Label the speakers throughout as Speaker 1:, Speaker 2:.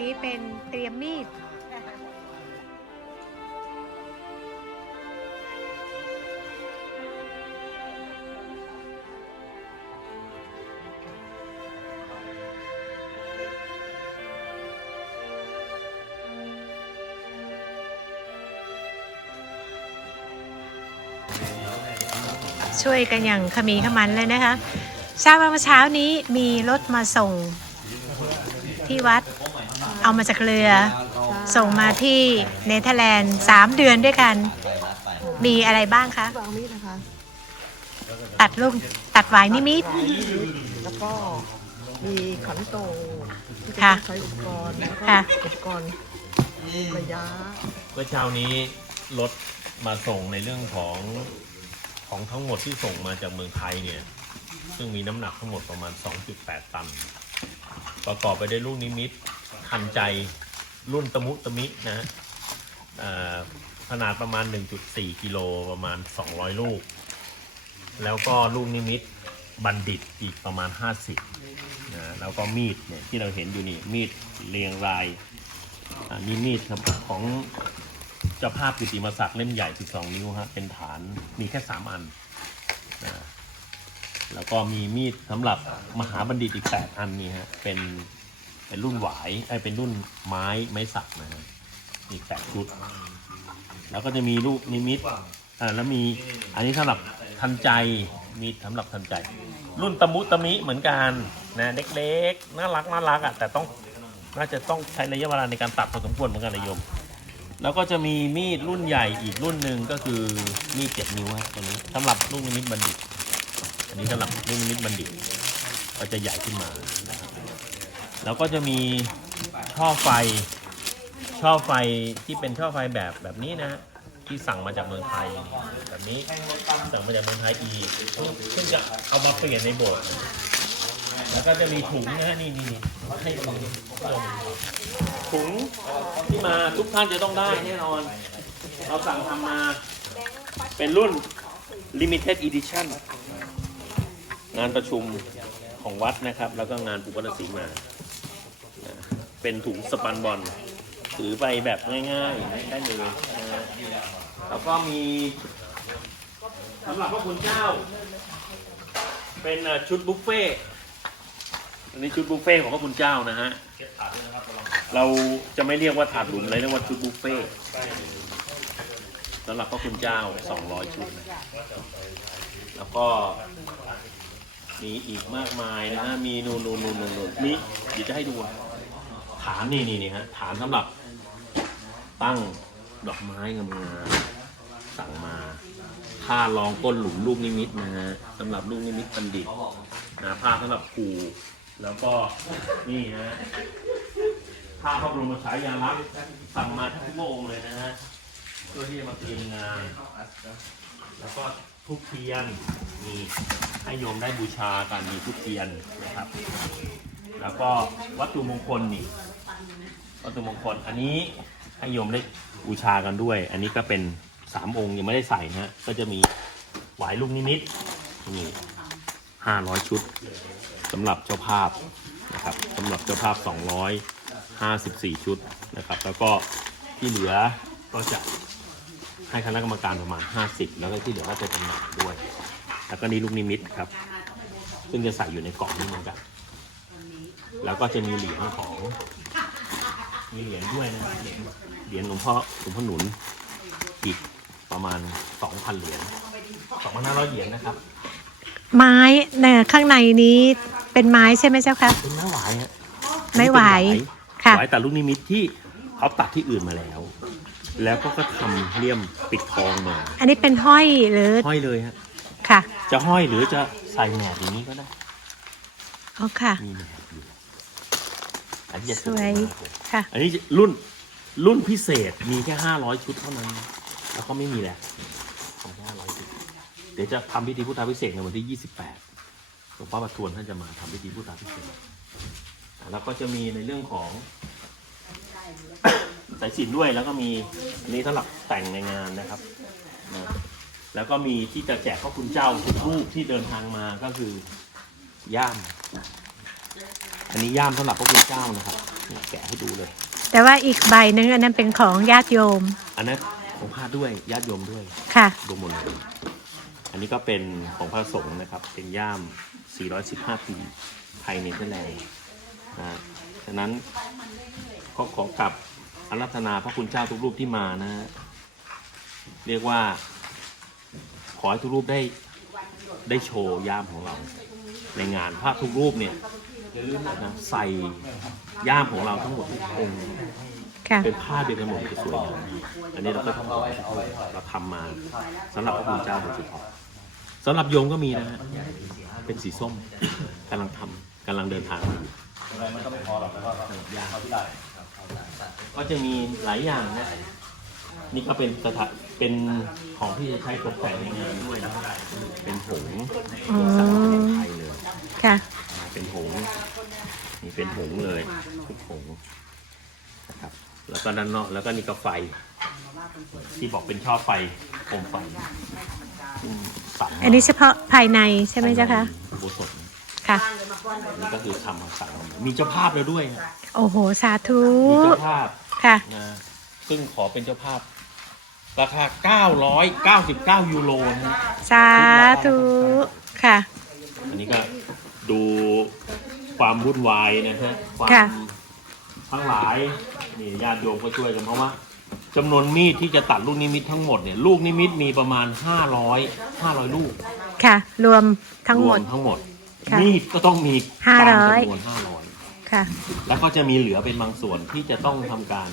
Speaker 1: นี้เป็นเตรียมมีดช่วยกันอย่างขมีขมันเลยนะคะทราบว่าเมื่อเช้านี้มีรถมาส่งที่วัด เอามาจากเรือ ส่งมาที่เนเธอร์แลนด์สามเดือนด้วยกัน มีอะไรบ้างคะ
Speaker 2: วางมีดนะคะ
Speaker 1: ตัดลูกตัดหวายนิมิต
Speaker 2: แล้วก็มีขันโตกที่จะ
Speaker 1: ค่ะ
Speaker 2: ต้องใช้อุปกรณ์แล้วก็
Speaker 1: ค่ะ
Speaker 2: อุปกรณ์ระยะ
Speaker 3: เมื่อเช้านี้รถมาส่งในเรื่องของของทั้งหมดที่ส่งมาจากเมืองไทยเนี่ย ซึ่งมีน้ำหนักทั้งหมดประมาณ 2.8 ตัน ประกอบไปด้วยลูกนิมิต ทันใจรุ่นตะมุตะมินะฮะขนาดประมาณ 1.4 กิโลประมาณ 200 ลูก แล้วก็ลูกนิมิตบัณฑิตอีกประมาณ 50นะแล้วก็มีดเนี่ยที่เราเห็นอยู่นี่มีดเรียงรายอันนี้มีดครับของเจ้าภาพกิติมศักดิ์เล่มใหญ่ 12 นิ้วฮะเป็นฐานมีแค่ 3 อันนะแล้วก็มีมีดสำหรับมหาบัณฑิตอีก 8 อันนี่ฮะเป็น เป็นรุ่นหวายไอ้เป็นรุ่นไม้ไม้สักนะฮะอีกแปดชุด แล้วก็จะมีลูกนิมิตอ่าแล้วมีอันนี้สำหรับทันใจมีสำหรับทันใจ รุ่นตะมุตะมิเหมือนกันนะเล็กๆน่ารักน่ารักอะแต่ต้องน่าจะต้องใช้ระยะเวลาในการตัดพอสมควรเหมือนกันนะโยม แล้วก็จะมีมีดรุ่นใหญ่อีกรุ่นหนึ่งก็คือมีดเจ็ดนิ้วฮะตัวนี้สำหรับลูกนิมิตบัณฑิต อันนี้สำหรับลูกนิมิตบัณฑิตก็จะใหญ่ขึ้นมานะครับ แล้วก็จะมีช่อไฟ ช่อไฟที่เป็นช่อไฟแบบแบบนี้นะที่สั่งมาจากเมืองไทยแบบนี้สั่งมาจากเมืองไทยอีกซึ่งจะเอามาเปลี่ยนในโบสถ์แล้วก็จะมีถุงนะฮะนี่นี่ให้ดูถุงที่มาทุกท่านจะต้องได้แน่นอน เราสั่งทำมาเป็นรุ่น limited edition งานประชุมของวัดนะครับ แล้วก็งานปุกนสีมา เป็นถุงสปันบอลถือไปแบบง่ายๆได้เลยนะแล้วก็มีสำหรับพระคุณเจ้า เป็นชุดบุฟเฟ่ต์อันนี้ชุดบุฟเฟ่ต์ของพระคุณเจ้านะฮะเราจะไม่เรียกว่าถาดหลุมเลยเรียกว่าชุดบุฟเฟ่ต์สำหรับพระคุณเจ้า 200 ชุดนะแล้วก็มีอีกมากมายนะฮะมีนูนูนูนูนนูนนี่เดี๋ยวจะให้ดูนะ ฐานนี่นี่นี่ฮะฐานสำหรับตั้งดอกไม้งามๆสั่งมาผ้ารองก้นหลุมลูกนิมิตนะฮะสำหรับลูกนิมิตบัณฑิตนะผ้าสำหรับครูแล้วก็นี่ฮะผ้าพระบรมฉายาลักษณ์สั่งมาทุกโมงเลยนะฮะเพื่อที่จะมาเตรียมงาน แล้วก็ทุกเทียนมีให้โยมได้บูชากันมีทุกเทียนนะครับ แล้วก็วัตถุมงคลนี่ วัตถุมงคล อันนี้ให้โยมได้บูชากันด้วย อันนี้ก็เป็นสามองค์ยังไม่ได้ใส่นะฮะ ก็จะมีหวายลูกนิมิตนี่ห้าร้อยชุดสำหรับเจ้าภาพนะครับสำหรับเจ้าภาพสองร้อย54ชุดนะครับ แล้วก็ที่เหลือก็จะให้คณะกรรมการประมาณ 50 แล้วก็ที่เหลือก็จะจำหน่ายด้วย แล้วก็นี่ลูกนิมิตครับ ซึ่งจะใส่อยู่ในกล่องนี้เหมือนกัน แล้วก็จะมีเหรียญของ มีเหรียญด้วยนะเหรียญเหรียญหลวงพ่อหลวงพ่อหนุนอีกประมาณ2,000เหรียญ2,500เหรียญนะครับ
Speaker 1: ไม้เนี่ยข้างในนี้เป็นไม้ใช่ไหมเจ้าคะ
Speaker 3: เป็นไม้หวายฮะ
Speaker 1: ไม้หวายค่ะ
Speaker 3: หวายแต่ลูกนิมิตที่เขาตัดที่อื่นมาแล้ว แล้วก็ก็ทำเลี่ยมปิดทองมา
Speaker 1: อันนี้เป็นห้อยหรือ
Speaker 3: ห้อยเลยฮะ
Speaker 1: ค่ะ
Speaker 3: จะห้อยหรือจะใส่แหนบอย่างนี้ก็ได้
Speaker 1: อ๋อค่ะ
Speaker 3: มีแหนบอยู่อันนี้จะ
Speaker 1: สวย
Speaker 3: มากเลย
Speaker 1: ค่ะ
Speaker 3: อันนี้รุ่นรุ่นพิเศษมีแค่ห้าร้อยชุดเท่านั้น แล้วก็ไม่มีแล้วของห้าร้อยชุดเดี๋ยวจะทำพิธีพุทธาพิเศษในวันที่ยี่สิบแปดหลวงพ่อประทวนท่านจะมาทำพิธีพุทธาพิเศษแล้วก็จะมีในเรื่องของ สายสิญจนด้วยแล้วก็มีอันนี้สำหรับแต่งในงานนะครับนะแล้วก็มีที่จะแจกพระคุณเจ้าทุกรูปที่เดินทางมาก็คือย่าม อันนี้ย่ามสำหรับพระคุณเจ้านะครับ แกะให้ดูเลย
Speaker 1: แต่ว่าอีกใบหนึงอันนั้นเป็นของญาติโยม
Speaker 3: อันนั้นของพระด้วยญาติโยมด้วย
Speaker 1: ค่ะ
Speaker 3: รวมหมดเลยอันนี้ก็เป็นของพระสงฆ์นะครับ เป็นย่าม 415 ปีไทยเนเธอร์แลนด์นะฉะนั้นก็ขอกลับอารัธนาพระคุณเจ้าทุกรูปที่มานะฮะเรียกว่า ขอให้ทุกรูปได้ได้โชว์ย่ามของเรา ในงานพระทุกรูปเนี่ย นะใส่ย่ามของเราทั้งหมดทุกองค์
Speaker 1: ค่ะ
Speaker 3: เป็นผ้าเดียวกันหมดจะสวยงามอันนี้เราก็ทำเราทำมาสำหรับพระคุณเจ้าโดยเฉพาะสำหรับโยมก็มีนะฮะเป็นสีส้มกำลังทำกำลังเดินทางมาอยู่ก็จะมีหลายอย่างนะ นี่ก็เป็นสถานเป็นของที่จะใช้ตกแต่งในงานด้วยนะเป็นผง
Speaker 1: อ๋อ
Speaker 3: สารสนไทยเลย
Speaker 1: ค่ะ
Speaker 3: เป็นหงส์นี่เป็นหงส์เลยทุกหงส์นะครับ แล้วก็ด้านนอกแล้วก็นี่ก็ไฟ ที่บอกเป็นช่อไฟโคมไฟซึ่งสั่งมา
Speaker 1: อันนี้เฉพาะภายในใช่ไหมเจ้าคะ
Speaker 3: อุโบสถ
Speaker 1: ค่ะ
Speaker 3: นี่ก็คือทำมาสั่งมามีเจ้าภาพแล้วด้วย
Speaker 1: โอ้โห สาธุ
Speaker 3: มีเจ้าภาพ
Speaker 1: ค่ะ
Speaker 3: นะซึ่งขอเป็นเจ้าภาพ ราคา 999 ยูโรนะ
Speaker 1: สาธุ ค่ะ
Speaker 3: อันนี้ก็ ดูความวุ่นวายนะฮะความ
Speaker 1: ค่ะ
Speaker 3: ทั้งหลายนี่ญาติโยมก็ช่วยกันเพราะว่าจำนวนมีดที่จะตัดลูกนิมิตทั้งหมดเนี่ยลูกนิมิตมีประมาณ 500 500 ลูก
Speaker 1: ค่ะ รวมทั้งหมด
Speaker 3: รวทั้งหมด
Speaker 1: ค่ะ
Speaker 3: มีดก็ต้องมี
Speaker 1: ห้า
Speaker 3: ตาม
Speaker 1: ร้อย
Speaker 3: จำนวน500
Speaker 1: ค่ะ
Speaker 3: แล้วก็จะมีเหลือเป็นบางส่วนที่จะต้องทำการ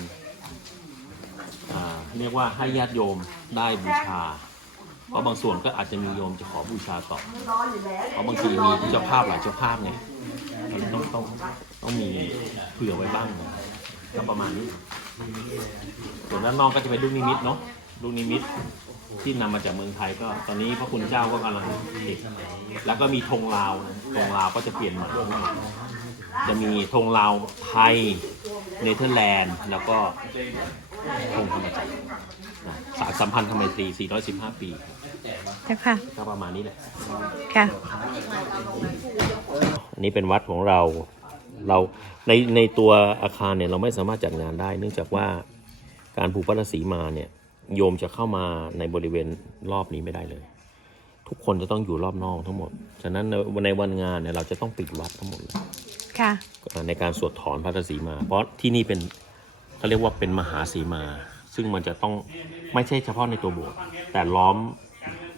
Speaker 3: อ่าเรียกว่าให้ญาติโยมได้บูชาเพ ราะบางส่วนก็อาจจะมีโยมจะขอบูชาต่อเพราะบางทีมีเจ้าภาพหลายเจ้าภาพเนี่ยมันต้องต้องต้องมีเผื่อไว้บ้างก็ประมาณนี้ส่วนด้านนอกก็จะเป็นลูกนิมิตเนาะลูกนิมิตที่นำมาจากเมืองไทยก็ตอนนี้พระคุณเจ้าก็กำลังติดแล้วก็มีธงลาวธงลาวก็จะเปลี่ยนใหม่จะมีธงลาวไทยเนเธอร์แลนด์แล้วก็ธงธรรมจักรสารสัมพันธ์ธรรมไมตรี 415 ปี
Speaker 1: เจ้าค่ะ
Speaker 3: ก็ประมาณนี้แหละ
Speaker 1: ค่ะ
Speaker 3: อันนี้เป็นวัดของเรา เราในในตัวอาคารเนี่ยเราไม่สามารถจัดงานได้ เนื่องจากว่าการผูกพันสีมาเนี่ยโยมจะเข้ามาในบริเวณรอบนี้ไม่ได้เลย ทุกคนจะต้องอยู่รอบนอกทั้งหมด ฉะนั้นในในวันงานเนี่ยเราจะต้องปิดวัดทั้งหมดเลย
Speaker 1: ค่ะ
Speaker 3: ในการสวดถอนพระสีมา เพราะที่นี่เป็นเขาเรียกว่าเป็นมหาสีมา ซึ่งมันจะต้องไม่ใช่เฉพาะในตัวโบสถ์แต่ล้อม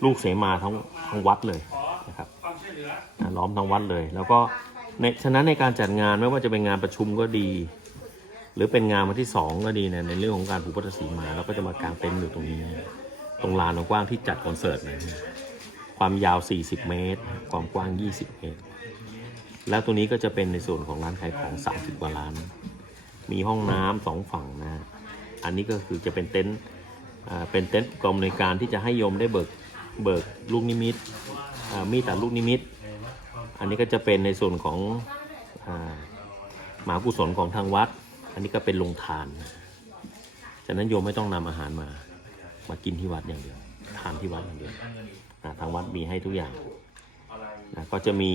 Speaker 3: ลูกเสมาทั้งทั้งวัดเลยนะครับล้อมทั้งวัดเลย แล้วก็ในฉะนั้นในการจัดงานไม่ว่าจะเป็นงานประชุมก็ดี หรือเป็นงานวันที่สองก็ดีเนี่ยในเรื่องของการผูกพัทสีมาเราก็จะมากางเต็นท์อยู่ตรงนี้ ตรงลานกว้างที่จัดคอนเสิร์ตนะความยาว 40 เมตร ความกว้าง 20 เมตร แล้วตัวนี้ก็จะเป็นในส่วนของร้านขายของ 30 กว่าร้าน มีห้องน้ำสองฝั่งนะ อันนี้ก็คือจะเป็นเต็นท์เป็นเต็นท์กรมในการที่จะให้โยมได้เบิก เบิกลูกนิมิตมีดตัดลูกนิมิต อันนี้ก็จะเป็นในส่วนของหมากุศลของทางวัด อันนี้ก็เป็นโรงทานฉะนั้นโยมไม่ต้องนำอาหารมา มากินที่วัดอย่างเดียวทานที่วัดอย่างเดียวทางวัดมีให้ทุกอย่างนะก็จะมี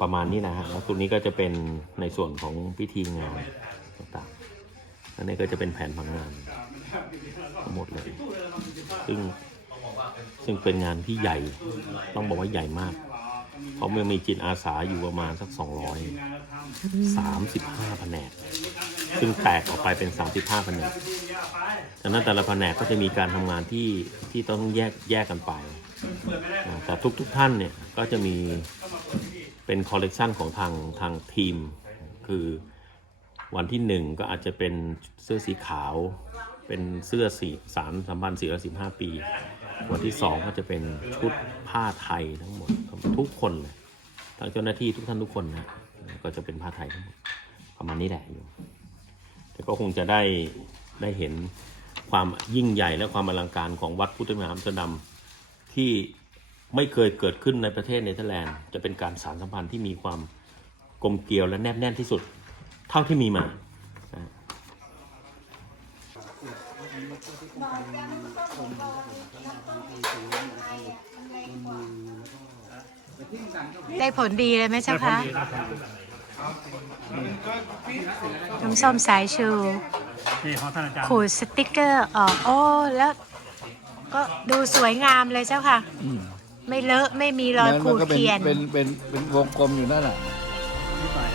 Speaker 3: ประมาณนี้นะฮะแล้วตัวนี้ก็จะเป็นในส่วนของพิธีงานต่างๆอันนี้ก็จะเป็นแผนผังงานทั้งหมดเลย ซึ่ง ซึ่งเป็นงานที่ใหญ่ต้องบอกว่าใหญ่มาก เพราะมันมีจิตอาสาอยู่ประมาณสัก 200 35แผนก ซึ่งแตกออกไปเป็น 35แผนกดังนั้นแต่ละแผนกก็จะมีการทำงานที่ที่ต้องแยกแยกกันไป แต่ทุกทุกๆท่านเนี่ยก็จะมีเป็นคอลเลกชันของทางทางทีม คือวันที่หนึ่งก็อาจจะเป็นเสื้อสีขาว เป็นเสื้อสีสารสัมพันสี่ร้อยสิบห้าปี วันที่สองก็จะเป็นชุดผ้าไทยทั้งหมดทุกคนเลยทั้งเจ้าหน้าที่ทุกท่านทุกคนนะก็จะเป็นผ้าไทยทั้งหมดประมาณนี้แหละอยู่แต่ก็คงจะได้ได้เห็นความยิ่งใหญ่และความอลังการของวัดพุทธมหาอัมสเตอร์ดัมที่ไม่เคยเกิดขึ้นในประเทศเนเธอร์แลนด์จะเป็นการสารสัมพันธ์ที่มีความกลมเกลียวและแนบแน่นที่สุด เท่าที่มีมา นะ
Speaker 1: ได้ผลดีเลยไหมเจ้าคะน้ำส้มสายชู
Speaker 4: นี่ของท่านอาจารย์
Speaker 1: ขูดสติกเกอร์ออกโอ้แล้วก็ดูสวยงามเลยเจ้าค่ะ
Speaker 5: อืม
Speaker 1: ไม่เลอะไม่มีรอย
Speaker 5: มัน
Speaker 1: ขูด
Speaker 5: ก็เป็น
Speaker 1: เขียน
Speaker 5: เป็นเป็นเป็นวงกลมอยู่นั่นแหละ
Speaker 4: นิดหน่อย